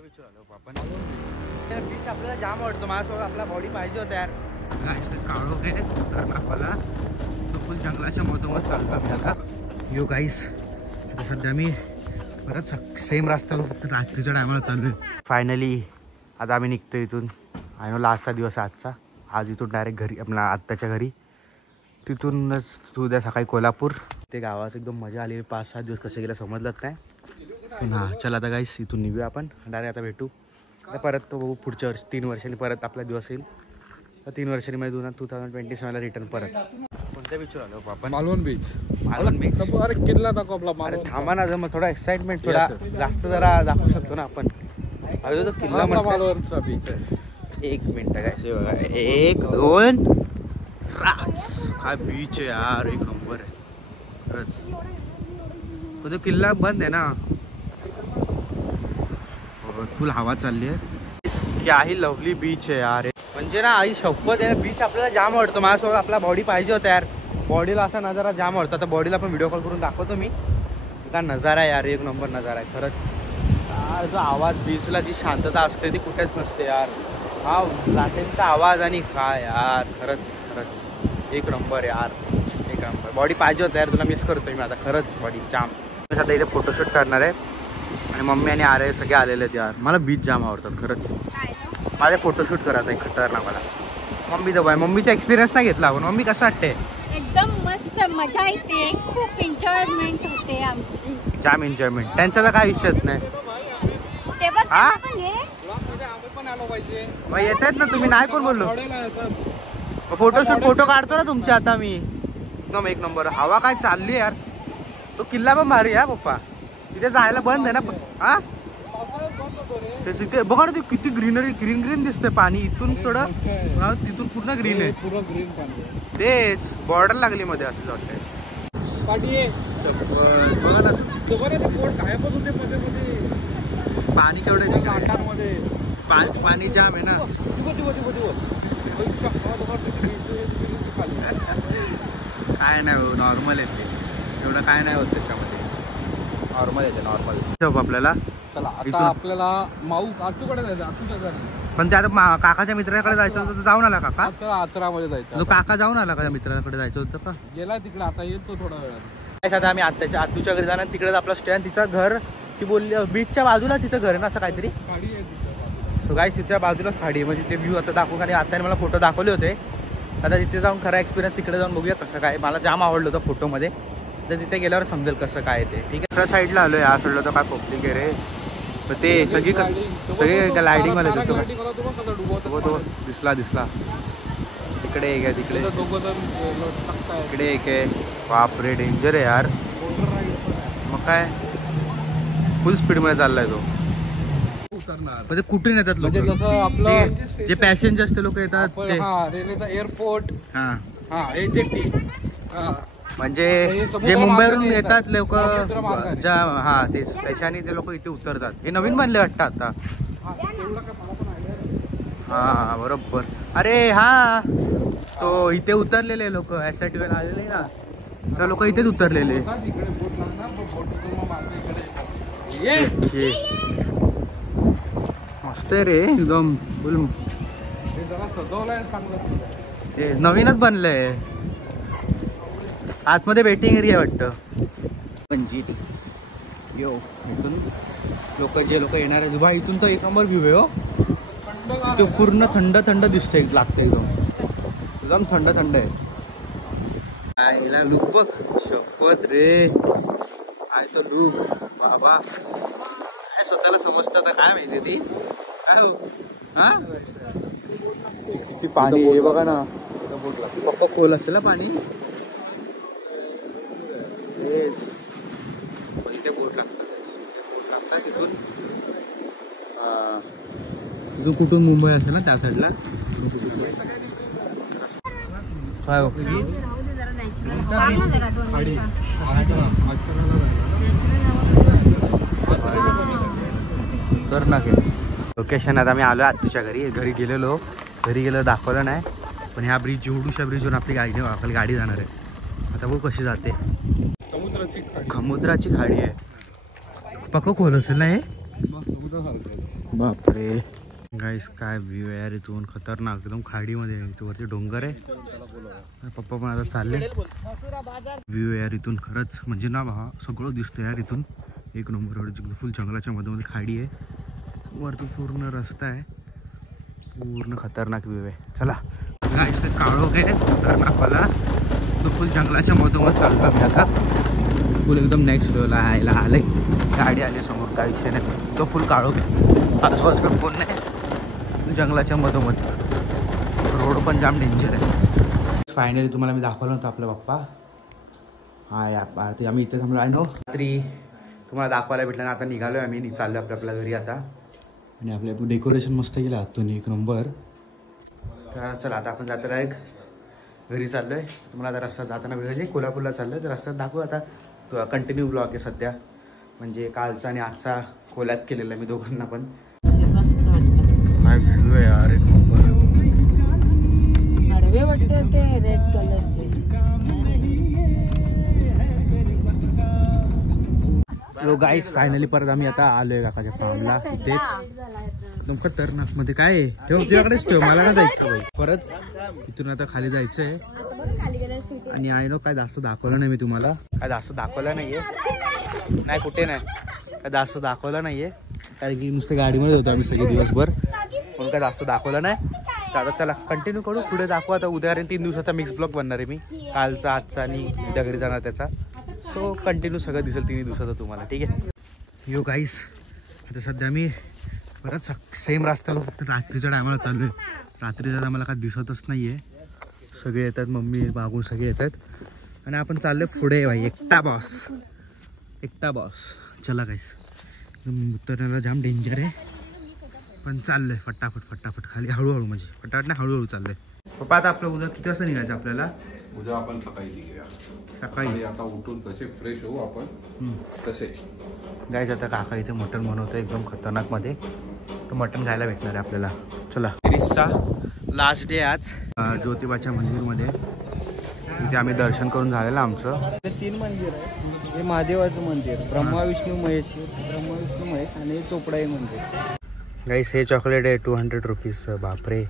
बीचवर आलो आपण. बीच आपल्याला जाम आवडतो. माझ्यासोबत आपला बॉडी पाहिजे होता यार. काळो आहे कारण आपल्याला फुल जंगलाच्या मधोमध चालतो आम्ही आता. यो गाईस आता सध्या मी परत सेम रस्त्यावर फक्त रात्रीच्या टायमाला चालू आहे. फायनली आता आम्ही निघतो इथून. आय नो लास्टचा दिवस आहे आजचा. आज इथून डायरेक्ट घरी आपल्या आत्याच्या घरी. तिथूनच उद्या सकाळी कोल्हापूर. ते गावात एकदम मजा आली. 5-6 दिवस कसे गेले समजलंच नाही. हां चला आता गाईस इथून निघूया आपण. डायरेक्ट आता भेटू. आता परत तो बघू पुढच्या वर्षी 3 वर्षांनी परत आपला दिवस येईल. तर 3 वर्षांनी मध्ये 2027ला रिटर्न परत. कोणत्या बीचवर आलो आपण? मालवण बीच. मालवण बीच. अरे किल्ला दाखव आपला मालवण. थांबा ना मग थोडा एक्साइटमेंट थोडा जास्त जरा दाखवू शकतो ना आपण. अजून तो किल्ला मस्त मालवणचा बीच आहे. 1 मिनिट काय बघा 1 2 काय बीच आहे यार. 1 नंबर आहे खरंच. तो किल्ला बंद आहे ना. फुल हवा चालली आहे. क्या ही लवली बीच आहे यार. म्हणजे ना आई शपथ आहे. बीच आपल्याला जाम आवडतो. माझ्यासोबत आपला बॉडी पाहिजे होता यार. बॉडीला असा नजारा जाम आवडतो. आता बॉडीला पण व्हिडिओ कॉल करून दाखवतो मी. का नजारा आहे यार. 1 नंबर नजारा आहे खरंच यार. जो आवाज बीचला जी शांतता असते ती कुठेच नसते यार. हा लाटेंचा आवाज आणि काय यार खरंच खरंच 1 नंबर यार. 1 नंबर. बॉडी पाहिजे होता यार. तुला मिस करतोय मी आता खरंच बॉडी जाम. आता इथे फोटोशूट करणार आहे आणि मम्मी आणि आरे सगळे आलेले आहेत यार. मला बीच जाम आवडतात खरंच. माझे फोटोशूट करायचं आहे खतरनाक मला. मम्मी जवळ मम्मीचा एक्सपिरियन्स नाही घेतला आपण. मम्मी कसं वाटते? एकदम मस्त मजा येते. खूप एन्जॉयमेंट होते आमची. जाम एन्जॉयमेंट. त्यांचा तर काय विषयच नाही. हा मग येत आहेत ना तुम्ही. नाही कोण बोललो. फोटो काढतो ना तुमचे आता मी. एकदम 1 नंबर. हवा काय चालली यार. तो किल्ला पण भारी आहे पप्पा. तिथे जायला बंद आहे ना. हा तिथे बघा ना. ते किती ग्रीनरी ग्रीन दिसतंय पाणी. इथून थोडं तिथून पूर्ण ग्रीन आहे. तेच बॉर्डर लागली मध्ये असं वाटतंय. बघा ना पाणी केवढं. पाणी जाम आहे ना. काय नाही नॉर्मल आहे ते. एवढं काय नाही होत त्याच्यामध्ये. नॉर्मल येते नॉर्मल. आपल्याला चला आता आपल्याला माऊ आतूकडे जायचं. आतूच्या घरी. पण ते आता काकाच्या मित्राकडे जायचं होतं. तर जाऊन आला काका. आचरामध्ये जायचं. तो काका जाऊन आला का मित्राकडे जायचं होतं का? गेला तिकडे. आता येतो थोडा वेळात. आता आम्ही आतूच्या घरी जाणार. तिकडे आपला स्टँड. तिचं घर ती बोलली बीचच्या बाजूला तिचं घर आहे ना असं काहीतरी. सो गाईस तिच्या बाजूलाच खाडी. म्हणजे ते व्ह्यू आता दाखवू. आणि आत्याने मला फोटो दाखवले होते. आता तिथे जाऊन खरा एक्सपिरियन्स तिकडे जाऊन बघूया कसं काय. मला जाम आवडलं होतं फोटोमध्ये. तर तिथे गेल्यावर समजेल कसं काय ते. ठीक आहे. त्या साईडला आलो या साईडला तर काय पब्लिक आहे रे. तर ते सगळी लायटिंग मध्ये दिसला. तिकडे एक आहे. तिकडे एक आहे. बापरे डेंजर आहे यार. मग काय फुल स्पीड मध्ये चाललाय तो. म्हणजे कुठून येतात लोक. जसं आपलं जे पॅसेंजर असते लोक येतात ते. रेल्वेचा एअरपोर्ट. म्हणजे जे मुंबईवरून येतात लोक ज्या. हा तेच त्याच्याने ते लोक इथे उतरतात. हे नवीन बनले वाटतं आता. हा बरोबर. अरे हा तो इथे उतरलेले लोक यासाठी वेळेला आलेले ना. तर लोक इथेच उतरलेले. मस्त आहे रे एकदम फुल. नवीनच बनलंय. आतमध्ये वेटिंग एरिया वाटतं. पंजीत यो इथून जे लोक येणार आहेत. बा इथून तर 1 नंबर व्ह्यू आहे हो. तो पूर्ण थंड दिसतंय. लागतंय एकदम थंड आहे. आईला लुक बघ. शपथ रे काय तो लुक बाबा. काय स्वतःला समजतं आता काय माहिती ती. काय हो हा किती पाणी आहे बघा ना. पप्पा खोल असेल ना पाणी. तेच इथे बोट लागतात तिथून कुठून मुंबई असेल ना त्या साईडला. काय तर ना लोकेशन. आता आम्ही आलो आतूच्या घरी गेलो दाखवलं नाही. पण ह्या ब्रिज एवढूशा ब्रिजवरून आपली गाडी जाणार आहे. आता बघू कशी जाते. समुद्राची खाडी आहे. पक्क खोल असेल ना हे. बापरे गाईस काय व्ह्यू आहे यार इथून, खतरनाक एकदम खाडीमध्ये आहे. इथं वरती डोंगर आहे. पप्पा पण आता चालले. व्ह्यू आहे यार इथून खरंच म्हणजे ना हा सगळं दिसतं यार इथून. एक नंबर फुल जंगलाच्या मध्ये खाडी आहे. वरती पूर्ण रस्ता आहे. पूर्ण खतरनाक व्ह्यू आहे. चला गाईस काय काळोख आहे खतरनाकवाला. तो फुल जंगलाच्या मधोमध चालतो आम्ही आता. फुल एकदम नेक्स्ट लेवलला आयला आले. गाडी आली समोर काय विषय नाही. तो फुल काळोख आजूबाजूला कोण नाही. जंगलाच्या मधोमध रोड पण जाम डेंजर आहे. फायनली तुम्हाला मी दाखवलं होतं आपला पप्पा. हा या आम्ही इथे थांबलो आहे नो. रात्री तुम्हाला दाखवायला भेटलं ना. आता निघालो आहे आम्ही. चाललो आपल्या घरी आता. आणि आपल्या डेकोरेशन मस्त केलं आतून एक नंबर. तर चला आता आपण जातो आहे घरी चाललो आहे. तुम्हाला आता रस्ता जाताना वेळ कोल्हापूरला चाललो आहे. तर रस्त्यात दाखवू आता. तो कंटिन्यू ब्लॉग आहे सध्या. म्हणजे कालचा आणि आजचा कोलॅब केलेला मी दोघांना पण. काय व्ह्यू आहे यार एक नंबर. आडवे वाटते ते रेड कलरचे. हॅलो गाईस फायनली परत आम्ही आता आलोय काकाच्या फार्मला. इथेच एकदम खतरनाक मध्ये काय आहे ठेव तुझ्याकडेच ठेव. मला ना जायचं बाई परत. इथून आता खाली जायचंय. आणि आय नो काय जास्त दाखवलं नाही मी तुम्हाला. काय जास्त दाखवलं नाहीये. नाही कुठे नाही काय जास्त दाखवलं नाहीये. कारण की नुसतं गाडीमध्ये होतो आम्ही सगळे दिवसभर. म्हणून काय जास्त दाखवलं नाही. तर आता चला कंटिन्यू करू. पुढे दाखवू आता. उद्या 3 दिवसाचा मिक्स ब्लॉग बनणार आहे मी. कालचा आजचा आणि उद्या घरी जाणार त्याचा. सो कंटिन्यू सगळं दिसेल 3 दिवसाचं तुम्हाला. ठीक आहे यो गाईस आता सध्या मी परत सेम रस्त्याला फक्त रात्रीच्या टायमाला चालू आहे. रात्रीच्या टायमाला काय दिसतच नाही आहे. सगळे येतात मम्मी मागून सगळे येतात. आणि आपण चाललो पुढे भाई. एकटा बॉस चला गाईस. उतरण्याला जाम डेंजर आहे पण चाललंय फटाफट खाली हळूहळू. म्हणजे फटाफट नाही हळूहळू चाललंय. पप्पा आता आपलं उद्या किती वाजता निघायचं आपल्याला. उद्या आपण सकाळी निघूया. सकाळी आता उठून कसे फ्रेश होऊ आपण तसे. गाईस आता काका इथे मटण बनवतो एकदम खतरनाक मध्ये. तो मटण खायला भेटणार आहे आपल्याला. चला गिरीशचा लास्ट डे आज ज्योतिबाच्या मंदिरमध्ये. तिथे आम्ही दर्शन करून झालेलं आमचं. 3 मंदिर आहे. हे महादेवाचं मंदिर, ब्रह्मा विष्णू महेश आणि चोपडाई मंदिर. गाईस हे चॉकलेट आहे 200 रुपीज. बापरे